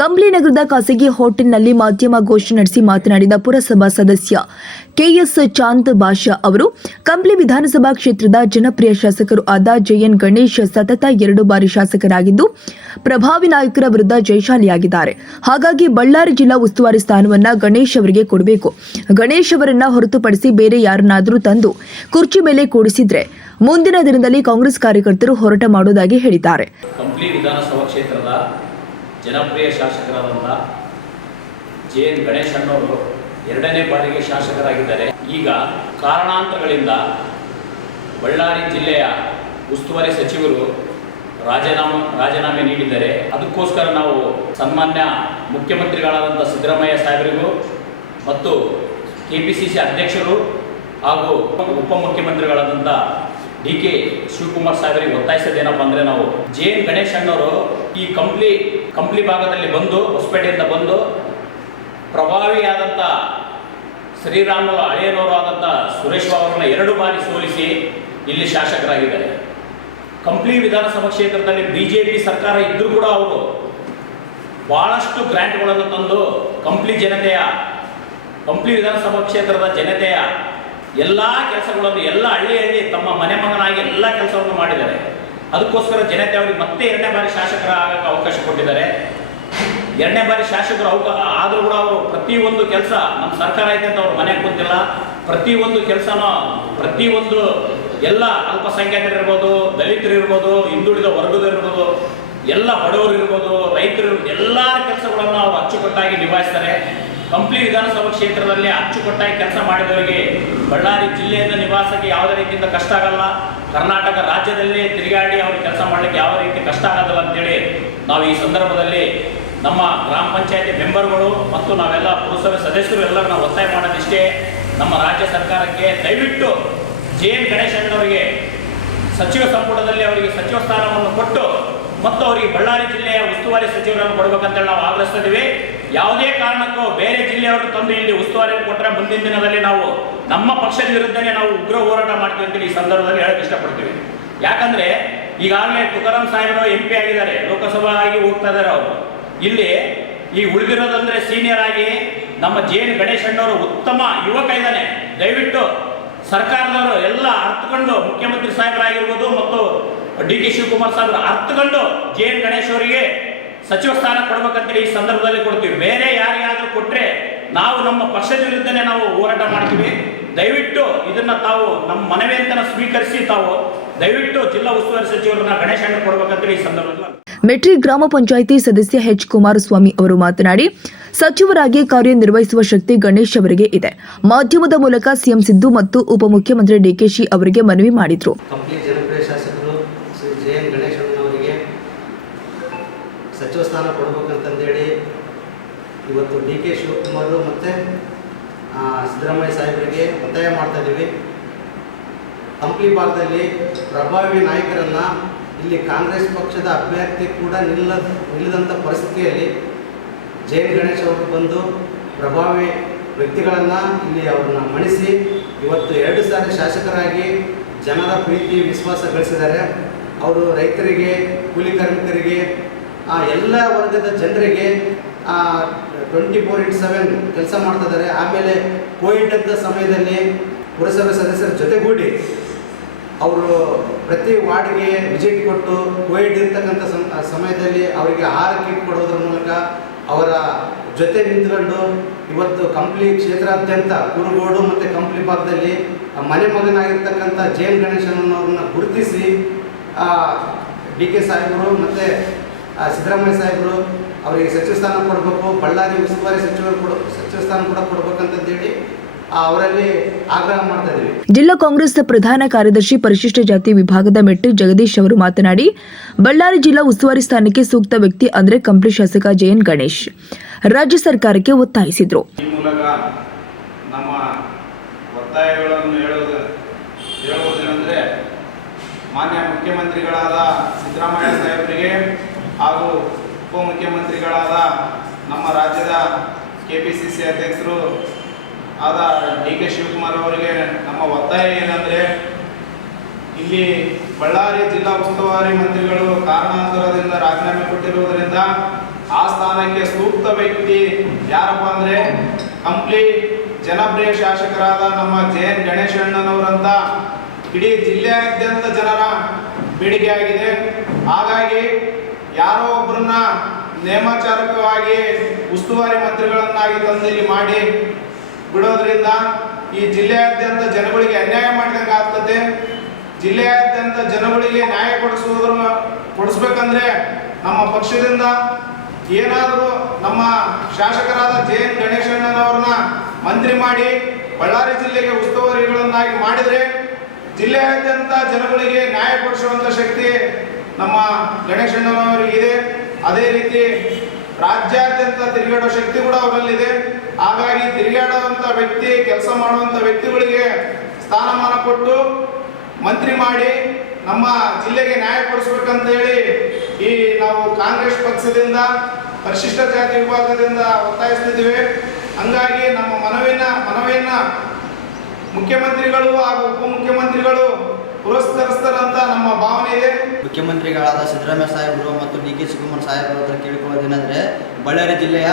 ಕಂಪ್ಲಿ ನಗರದ ಖಾಸಗಿ ಹೋಟೆಲ್ನಲ್ಲಿ ಮಾಧ್ಯಮಗೋಷ್ಠಿ ನಡೆಸಿ ಮಾತನಾಡಿದ ಪುರಸಭಾ ಸದಸ್ಯ ಕೆಎಸ್ ಚಾಂದ್ ಬಾಷಾ ಅವರು ಕಂಪ್ಲಿ ವಿಧಾನಸಭಾ ಕ್ಷೇತ್ರದ ಜನಪ್ರಿಯ ಶಾಸಕರು ಆದ ಜೆಎನ್ ಗಣೇಶ್ ಸತತ 2 ಬಾರಿ ಶಾಸಕರಾಗಿದ್ದು ಪ್ರಭಾವಿ ನಾಯಕರ ವಿರುದ್ಧ ಜಯಶಾಲಿಯಾಗಿದ್ದಾರೆ. ಹಾಗಾಗಿ ಬಳ್ಳಾರಿ ಜಿಲ್ಲಾ ಉಸ್ತುವಾರಿ ಸ್ಥಾನವನ್ನ ಗಣೇಶ್ ಅವರಿಗೆ ಕೊಡಬೇಕು. ಗಣೇಶ್ ಅವರನ್ನ ಹೊರತುಪಡಿಸಿ ಬೇರೆ ಯಾರನ್ನಾದರೂ ತಂದು ಕುರ್ಚಿ ಮೇಲೆ ಕೂಡಿಸಿದ್ರೆ ಮುಂದಿನ ದಿನದಲ್ಲಿ ಕಾಂಗ್ರೆಸ್ ಕಾರ್ಯಕರ್ತರು ಹೋರಾಟ ಮಾಡುವುದಾಗಿ ಹೇಳಿದ್ದಾರೆ. ಕಂಪ್ಲಿ ವಿಧಾನಸಭಾ ಕ್ಷೇತ್ರದ ಜನಪ್ರಿಯ ಶಾಸಕರಾದಂಥ ಜೆಎನ್ ಗಣೇಶ್ ಅಣ್ಣವರು 2ನೇ ಬಾರಿಗೆ ಶಾಸಕರಾಗಿದ್ದಾರೆ. ಈಗ ಕಾರಣಾಂತರಗಳಿಂದ ಬಳ್ಳಾರಿ ಜಿಲ್ಲೆಯ ಉಸ್ತುವಾರಿ ಸಚಿವರು ರಾಜೀನಾಮೆ ನೀಡಿದ್ದಾರೆ. ಅದಕ್ಕೋಸ್ಕರ ನಾವು ಸನ್ಮಾನ್ಯ ಮುಖ್ಯಮಂತ್ರಿಗಳಾದಂಥ ಸಿದ್ದರಾಮಯ್ಯ ಸಾಹೇಬರಿಗೂ ಮತ್ತು ಕೆಪಿಸಿಸಿ ಅಧ್ಯಕ್ಷರು ಹಾಗೂ ಉಪಮುಖ್ಯಮಂತ್ರಿಗಳಾದಂಥ ಡಿ.ಕೆ. ಶಿವಕುಮಾರ್ ಸಾಹೇಬರಿಗೆ ಒತ್ತಾಯಿಸೋದೇನಪ್ಪ ಅಂದರೆ, ನಾವು ಜೆಎನ್ ಗಣೇಶ್ ಅಣ್ಣವರು ಈ ಕಂಪ್ಲಿ ಭಾಗದಲ್ಲಿ ಬಂದು ಹೊಸಪೇಟೆಯಿಂದ ಬಂದು ಪ್ರಭಾವಿಯಾದಂಥ ಶ್ರೀರಾಮುಲು ಹಳೆಯನವರು ಆದಂಥ ಸುರೇಶ್ ಅವರನ್ನ 2 ಬಾರಿ ಸೋಲಿಸಿ ಇಲ್ಲಿ ಶಾಸಕರಾಗಿದ್ದಾರೆ. ಕಂಪ್ಲಿ ವಿಧಾನಸಭಾ ಕ್ಷೇತ್ರದಲ್ಲಿ ಬಿಜೆಪಿ ಸರ್ಕಾರ ಇದ್ದರೂ ಕೂಡ ಅವರು ಭಾಳಷ್ಟು ಗ್ರ್ಯಾಂಟ್ಗಳನ್ನು ತಂದು ಕಂಪ್ಲಿ ವಿಧಾನಸಭಾ ಕ್ಷೇತ್ರದ ಜನತೆಯ ಎಲ್ಲ ಕೆಲಸಗಳನ್ನು ಎಲ್ಲ ಹಳ್ಳಿ ತಮ್ಮ ಮನೆ ಮಗನಾಗಿ ಎಲ್ಲ ಕೆಲಸವನ್ನು ಮಾಡಿದ್ದಾರೆ. ಅದಕ್ಕೋಸ್ಕರ ಜನತೆ ಅವರಿಗೆ ಮತ್ತೆ 2ನೇ ಬಾರಿ ಶಾಸಕರ ಆಗಕ್ಕೆ ಅವಕಾಶ ಕೊಟ್ಟಿದ್ದಾರೆ. 2ನೇ ಬಾರಿ ಶಾಸಕರು ಆದರೂ ಕೂಡ ಅವರು ಪ್ರತಿಯೊಂದು ಕೆಲಸ ನಮ್ಮ ಸರ್ಕಾರ ಐತೆ ಅಂತ ಅವ್ರು ಮನೆಗೆ ಕೂತಿಲ್ಲ. ಪ್ರತಿಯೊಂದು ಕೆಲಸನೂ ಪ್ರತಿಯೊಂದು ಎಲ್ಲ ಅಲ್ಪಸಂಖ್ಯಾತರಿರ್ಬೋದು, ದಲಿತರಿರ್ಬೋದು, ಹಿಂದುಳಿದ ವರ್ಗದಲ್ಲಿರ್ಬೋದು, ಎಲ್ಲ ಬಡವರು ಇರ್ಬೋದು, ರೈತರು ಎಲ್ಲ ಕೆಲಸಗಳನ್ನು ಅವರು ಅಚ್ಚುಕಟ್ಟಾಗಿ ನಿಭಾಯಿಸ್ತಾರೆ. ಕಂಪ್ಲಿ ವಿಧಾನಸಭಾ ಕ್ಷೇತ್ರದಲ್ಲಿ ಅಚ್ಚುಕಟ್ಟಾಗಿ ಕೆಲಸ ಮಾಡಿದವರಿಗೆ ಬಳ್ಳಾರಿ ಜಿಲ್ಲೆಯಿಂದ ನಿವಾಸಕ್ಕೆ ಯಾವುದೇ ರೀತಿಯಿಂದ ಕಷ್ಟ ಆಗಲ್ಲ. ಕರ್ನಾಟಕ ರಾಜ್ಯದಲ್ಲಿ ತಿರುಗಾಡಿ ಅವರು ಕೆಲಸ ಮಾಡಲಿಕ್ಕೆ ಯಾವ ರೀತಿ ಕಷ್ಟ ಆಗೋದಿಲ್ಲ ಅಂತೇಳಿ ನಾವು ಈ ಸಂದರ್ಭದಲ್ಲಿ ನಮ್ಮ ಗ್ರಾಮ ಪಂಚಾಯತಿ ಮೆಂಬರ್ಗಳು ಮತ್ತು ನಾವೆಲ್ಲ ಪುರಸಭೆ ಸದಸ್ಯರು ಎಲ್ಲರೂ ನಾವು ಒತ್ತಾಯ ಮಾಡೋದಿಷ್ಟೇ, ನಮ್ಮ ರಾಜ್ಯ ಸರ್ಕಾರಕ್ಕೆ ದಯವಿಟ್ಟು ಜೆಎನ್ ಗಣೇಶ್ ಅಣ್ಣವರಿಗೆ ಸಚಿವ ಸಂಪುಟದಲ್ಲಿ ಅವರಿಗೆ ಸಚಿವ ಸ್ಥಾನವನ್ನು ಕೊಟ್ಟು ಮತ್ತು ಅವರಿಗೆ ಬಳ್ಳಾರಿ ಜಿಲ್ಲೆಯ ಉಸ್ತುವಾರಿ ಸಚಿವರನ್ನು ಕೊಡಬೇಕಂತೇಳಿ ನಾವು ಆಗ್ರಹಿಸ್ತಿದ್ದೀವಿ. ಯಾವುದೇ ಕಾರಣಕ್ಕೂ ಬೇರೆ ಜಿಲ್ಲೆಯವರು ತಂದು ಇಲ್ಲಿ ಉಸ್ತುವಾರಿ ಕೊಟ್ಟರೆ ಮುಂದಿನ ದಿನದಲ್ಲಿ ನಾವು ನಮ್ಮ ಪಕ್ಷದ ವಿರುದ್ಧನೇ ನಾವು ಉಗ್ರ ಹೋರಾಟ ಮಾಡ್ತೀವಿ ಅಂತೇಳಿ ಈ ಸಂದರ್ಭದಲ್ಲಿ ಹೇಳಕ್ಕೆ ಇಷ್ಟಪಡ್ತೀವಿ. ಯಾಕಂದರೆ ಈಗಾಗಲೇ ತುಕಾರಾಮ್ ಸಾಹೇಬರು MP ಆಗಿದ್ದಾರೆ, ಲೋಕಸಭಾ ಆಗಿ ಹೋಗ್ತಾ ಇದ್ದಾರೆ. ಅವರು ಇಲ್ಲಿ ಈ ಉಳಿದಿರೋದಂದ್ರೆ ಸೀನಿಯರ್ ಆಗಿ ನಮ್ಮ ಜೆಎನ್ ಗಣೇಶ್ ಅಣ್ಣವರು ಉತ್ತಮ ಯುವಕ ಇದ್ದಾನೆ. ದಯವಿಟ್ಟು ಸರ್ಕಾರದವರು ಎಲ್ಲ ಅರ್ಥಕೊಂಡು, ಮುಖ್ಯಮಂತ್ರಿ ಸಾಹೇಬರಾಗಿರ್ಬೋದು ಮತ್ತು ಡಿ.ಕೆ. ಶಿವಕುಮಾರ್ ಸಾಹೇಬರು ಅರ್ಥಕೊಂಡು ಜೆಎನ್ ಗಣೇಶ್ ಅವರಿಗೆ ಸಚಿವ ಸ್ಥಾನ ಕೊಡ್ಬೇಕಂತೇಳಿ ಈ ಸಂದರ್ಭದಲ್ಲಿ ಕೊಡ್ತೀವಿ. ಬೇರೆ ಯಾರಿಗಾದ್ರೂ ಕೊಟ್ಟರೆ ನಾವು ನಮ್ಮ ಪಕ್ಷದ ವಿರುದ್ಧನೇ ನಾವು ಹೋರಾಟ ಮಾಡ್ತೀವಿ. ದಯವಿಟ್ಟು ಇದನ್ನ ತಾವು ನಮ್ಮ ಮನವಿ ಅಂತ ಸ್ವೀಕರಿಸಿ ತಾವು ದಯವಿಟ್ಟು ಜಿಲ್ಲಾ ಉಸ್ತುವಾರಿ ಸಚಿವರನ್ನ ಗಣೇಶ್ ಅಣ್ಣ ಕೊಡ್ಬೇಕಂತೇಳಿ ಈ ಸಂದರ್ಭದಲ್ಲಿ ಮೆಟ್ರಿಕ್ ಗ್ರಾಮ ಪಂಚಾಯಿತಿ ಸದಸ್ಯ ಎಚ್. ಕುಮಾರಸ್ವಾಮಿ ಅವರು ಮಾತನಾಡಿ, ಸಚಿವರಾಗಿ ಕಾರ್ಯನಿರ್ವಹಿಸುವ ಶಕ್ತಿ ಗಣೇಶ್ ಅವರಿಗೆ ಇದೆ. ಮಾಧ್ಯಮದ ಮೂಲಕ ಸಿಎಂ ಸಿದ್ದು ಮತ್ತು ಉಪಮುಖ್ಯಮಂತ್ರಿ ಡಿ.ಕೆ.ಶಿ ಅವರಿಗೆ ಮನವಿ ಮಾಡಿದ್ರು. ಜನಪ್ರಿಯ ಶಾಸಕರು ಶ್ರೀ ಜೆಎನ್ ಗಣೇಶ್ ಅವರಿಗೆ ಸಚಿವ ಸ್ಥಾನ ಕೊಡಬೇಕಂತಂದೇಳಿ ಇವತ್ತು ಡಿ.ಕೆ. ಶಿವಕುಮಾರ್ ಮತ್ತು ಸಿದ್ದರಾಮಯ್ಯ ಸಾಹೇಬರಿಗೆ ಒತ್ತಾಯ ಮಾಡ್ತಾ ಇದ್ದೀವಿ. ಕಂಪ್ಲಿ ಭಾಗದಲ್ಲಿ ಪ್ರಭಾವಿ ನಾಯಕರನ್ನು ಇಲ್ಲಿ ಕಾಂಗ್ರೆಸ್ ಪಕ್ಷದ ಅಭ್ಯರ್ಥಿ ಕೂಡ ನಿಲ್ಲದಂಥ ಪರಿಸ್ಥಿತಿಯಲ್ಲಿ ಜೆಎನ್ ಗಣೇಶ್ ಅವರು ಬಂದು ಪ್ರಭಾವಿ ವ್ಯಕ್ತಿಗಳನ್ನು ಇಲ್ಲಿ ಅವ್ರನ್ನ ಮಣಿಸಿ ಇವತ್ತು 2 ಸಾರಿ ಶಾಸಕರಾಗಿ ಜನರ ಪ್ರೀತಿ ವಿಶ್ವಾಸ ಗಳಿಸಿದ್ದಾರೆ. ಅವರು ರೈತರಿಗೆ, ಕೂಲಿ ಕಾರ್ಮಿಕರಿಗೆ, ಎಲ್ಲ ವರ್ಗದ ಜನರಿಗೆ 24/7 ಕೆಲಸ ಮಾಡ್ತಾ ಇದ್ದಾರೆ. ಆಮೇಲೆ ಕೋವಿಡ್ ಅಂತ ಸಮಯದಲ್ಲಿ ಪುರಸಭೆ ಸದಸ್ಯರ ಜೊತೆಗೂಡಿ ಅವರು ಪ್ರತಿ ವಾರ್ಡ್ಗೆ ವಿಸಿಟ್ ಕೊಟ್ಟು ಕೋವಿಡ್ ಇರ್ತಕ್ಕಂಥ ಸಮಯದಲ್ಲಿ ಅವರಿಗೆ ಆಹಾರ ಕಿಟ್ ಕೊಡೋದ್ರ ಮೂಲಕ ಅವರ ಜೊತೆ ನಿಂತ್ಕೊಂಡು ಇವತ್ತು ಕಂಪ್ಲಿ ಕ್ಷೇತ್ರಾದ್ಯಂತ ಕುರುಗೋಡು ಮತ್ತು ಕಂಪ್ಲಿ ಭಾಗದಲ್ಲಿ ಮನೆ ಮಗನಾಗಿರ್ತಕ್ಕಂಥ ಜೆಎನ್ ಗಣೇಶನವ್ರನ್ನ ಗುರುತಿಸಿ ಡಿ.ಕೆ. ಸಾಹೇಬರು ಮತ್ತು ಸಿದ್ದರಾಮಯ್ಯ ಸಾಹೇಬರು ಅವರಿಗೆ ಸಚಿವ ಸ್ಥಾನ ಕೊಡಬೇಕು, ಬಳ್ಳಾರಿ ಉಸ್ತುವಾರಿ ಸಚಿವ ಸ್ಥಾನ ಕೂಡ ಕೊಡಬೇಕಂತೇಳಿ ಅವರಲ್ಲಿ ಆಗ್ರಹ ಮಾಡ್ತಾ ಇದ್ದೀವಿ. ಜಿಲ್ಲಾ ಕಾಂಗ್ರೆಸ್ ಪ್ರಧಾನ ಕಾರ್ಯದರ್ಶಿ ಪರಿಶಿಷ್ಟ ಜಾತಿ ವಿಭಾಗದ ಮೆಟ್ಟಿ ಜಗದೀಶ್ ಅವರು ಮಾತನಾಡಿ, ಬಳ್ಳಾರಿ ಜಿಲ್ಲಾ ಉಸ್ತುವಾರಿ ಸ್ಥಾನಕ್ಕೆ ಸೂಕ್ತ ವ್ಯಕ್ತಿ ಅಂದರೆ ಕಂಪ್ಲಿ ಶಾಸಕ ಜೆಎನ್ ಗಣೇಶ್. ರಾಜ್ಯ ಸರ್ಕಾರಕ್ಕೆ ಒತ್ತಾಯಿಸಿದರು. ಈ ಮೂಲಕ ನಮ್ಮ ಒತ್ತಾಯಗಳನ್ನು ಹೇಳುವುದೇನೆಂದರೆ, ಮಾನ್ಯ ಮುಖ್ಯಮಂತ್ರಿಗಳಾದ ಸಿದ್ದರಾಮಯ್ಯ ಸಾಹೇಬರಿಗೆ ಹಾಗೂ ಉಪಮುಖ್ಯಮಂತ್ರಿಗಳಾದ ನಮ್ಮ ರಾಜ್ಯದ ಕೆಪಿಸಿಸಿ ಅಧ್ಯಕ್ಷರು ಆದ ಡಿ.ಕೆ. ಶಿವಕುಮಾರ್ ಅವರಿಗೆ ನಮ್ಮ ಒತ್ತಾಯ ಏನಂದರೆ, ಇಲ್ಲಿ ಬಳ್ಳಾರಿ ಜಿಲ್ಲಾ ಉಸ್ತುವಾರಿ ಮಂತ್ರಿಗಳು ಕಾರಣಾಂತರದಿಂದ ರಾಜೀನಾಮೆ ಕೊಟ್ಟಿರುವುದರಿಂದ ಆ ಸ್ಥಾನಕ್ಕೆ ಸೂಕ್ತ ವ್ಯಕ್ತಿ ಯಾರಪ್ಪ ಅಂದರೆ ಕಂಪ್ಲಿ ಜನಪ್ರಿಯ ಶಾಸಕರಾದ ನಮ್ಮ JN ಗಣೇಶಣ್ಣನವರಂತ ಇಡೀ ಜಿಲ್ಲೆಯಾದ್ಯಂತ ಜನರ ಬೇಡಿಕೆ ಆಗಿದೆ. ಹಾಗಾಗಿ ಯಾರೋ ಒಬ್ಬರನ್ನ ನೇಮಚಾರಕವಾಗಿ ಉಸ್ತುವಾರಿ ಮಂತ್ರಿಗಳನ್ನಾಗಿ ತಂದಿಲ್ಲಿ ಮಾಡಿ ಬಿಡೋದ್ರಿಂದ ಈ ಜಿಲ್ಲೆಯಾದ್ಯಂತ ಜನಗಳಿಗೆ ಅನ್ಯಾಯ ಮಾಡಿದಂಗೆ ಆಗ್ತದೆ. ಜಿಲ್ಲೆಯಾದ್ಯಂತ ಜನಗಳಿಗೆ ನ್ಯಾಯ ಕೊಡಿಸ್ಬೇಕಂದ್ರೆ ನಮ್ಮ ಪಕ್ಷದಿಂದ ಏನಾದರೂ ನಮ್ಮ ಶಾಸಕರಾದ JN ಗಣೇಶಣ್ಣನವ್ರನ್ನ ಮಂತ್ರಿ ಮಾಡಿ ಬಳ್ಳಾರಿ ಜಿಲ್ಲೆಗೆ ಉಸ್ತುವಾರಿಗಳನ್ನಾಗಿ ಮಾಡಿದರೆ ಜಿಲ್ಲೆಯಾದ್ಯಂತ ಜನಗಳಿಗೆ ನ್ಯಾಯ ಕೊಡಿಸುವಂಥ ಶಕ್ತಿ ನಮ್ಮ ಗಣೇಶಣ್ಣನವರಿಗಿದೆ. ಅದೇ ರೀತಿ ರಾಜ್ಯಾದ್ಯಂತ ತಿರುಗಾಡೋ ಶಕ್ತಿ ಕೂಡ ಅವರಲ್ಲಿದೆ. ಹಾಗಾಗಿ ತಿರುಗಾಡುವಂಥ ವ್ಯಕ್ತಿ, ಕೆಲಸ ಮಾಡುವಂಥ ವ್ಯಕ್ತಿಗಳಿಗೆ ಸ್ಥಾನಮಾನ ಕೊಟ್ಟು ಮಂತ್ರಿ ಮಾಡಿ ನಮ್ಮ ಜಿಲ್ಲೆಗೆ ನ್ಯಾಯ ಕೊಡಿಸ್ಬೇಕಂತೇಳಿ ಈ ನಾವು ಕಾಂಗ್ರೆಸ್ ಪಕ್ಷದಿಂದ ಪರಿಶಿಷ್ಟ ಜಾತಿ ವಿಭಾಗದಿಂದ ಒತ್ತಾಯಿಸ್ತಿದ್ದೀವಿ. ಹಂಗಾಗಿ ನಮ್ಮ ಮನವಿಯನ್ನ ಮುಖ್ಯಮಂತ್ರಿಗಳು ಹಾಗೂ ಉಪಮುಖ್ಯಮಂತ್ರಿಗಳು ಪುರಸ್ಕರಿಸ್ತಾರಂತ ನಮ್ಮ ಭಾವನೆ ಇದೆ. ಮುಖ್ಯಮಂತ್ರಿಗಳಾದ ಸಿದ್ದರಾಮಯ್ಯ ಸಾಹೇಬರು ಮತ್ತು DK ಶಿವಕುಮಾರ್ ಸಾಹೇಬರು ಹತ್ರ ಕೇಳಿಕೊಳ್ಳೋದೇನೆಂದರೆ ಬಳ್ಳಾರಿ ಜಿಲ್ಲೆಯ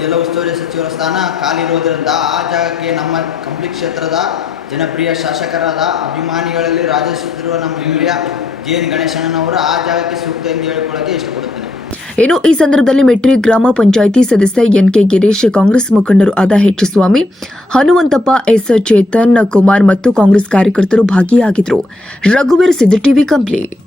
ಜಿಲ್ಲಾ ಉಸ್ತುವಾರಿ ಸಚಿವರ ಸ್ಥಾನ ಖಾಲಿರುವುದರಿಂದ ಆ ಜಾಗಕ್ಕೆ ನಮ್ಮ ಕಂಪ್ಲಿ ಕ್ಷೇತ್ರದ ಜನಪ್ರಿಯ ಶಾಸಕರಾದ ಅಭಿಮಾನಿಗಳಲ್ಲಿ ರಾಜಿಸುತ್ತಿರುವ ನಮ್ಮ ಹಿರಿಯ JN ಗಣೇಶಣ್ಣನವರು ಆ ಜಾಗಕ್ಕೆ ಸೂಕ್ತ ಎಂದು ಹೇಳಿಕೊಳ್ಳಕ್ಕೆ ಇಷ್ಟಪಡುತ್ತೇನೆ. ಇನ್ನು ಈ ಸಂದರ್ಭದಲ್ಲಿ ಮೆಟ್ರಿ ಗ್ರಾಮ ಪಂಚಾಯಿತಿ ಸದಸ್ಯ NK ಗಿರೀಶ್, ಕಾಂಗ್ರೆಸ್ ಮುಖಂಡರು ಆದ H ಸ್ವಾಮಿ, ಹನುಮಂತಪ್ಪ, S ಚೇತನ್ ಕುಮಾರ್ ಮತ್ತು ಕಾಂಗ್ರೆಸ್ ಕಾರ್ಯಕರ್ತರು ಭಾಗಿಯಾಗಿದ್ದರು. ರಘುವೀರ್, ಸಿದ್ದು ಟಿವಿ, ಕಂಪ್ಲಿ.